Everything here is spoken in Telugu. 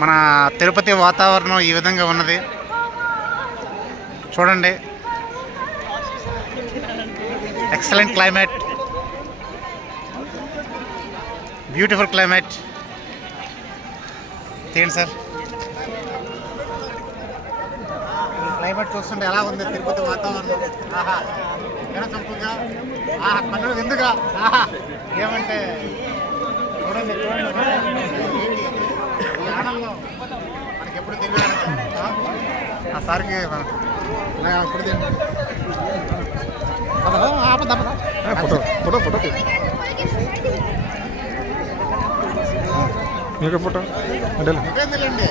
మన తిరుపతి వాతావరణం ఈ విధంగా ఉన్నది చూడండి. Excellent climate, beautiful climate. తీయండి సార్. క్లైమేట్ చూస్తుంటే ఎలా ఉంది తిరుపతి వాతావరణం? ఆహా, వినసొంపుగా, ఆహా, కన్నులు విందుగా, ఆహా, ఏమంటే చూడండి ఈ ఆనందం మనకి ఎప్పుడు తెలియాలి. ఆ సార్కి ఇప్పుడు ఫోటో ఫోటో ఫోటో మీకు ఫోటో తెలియండి.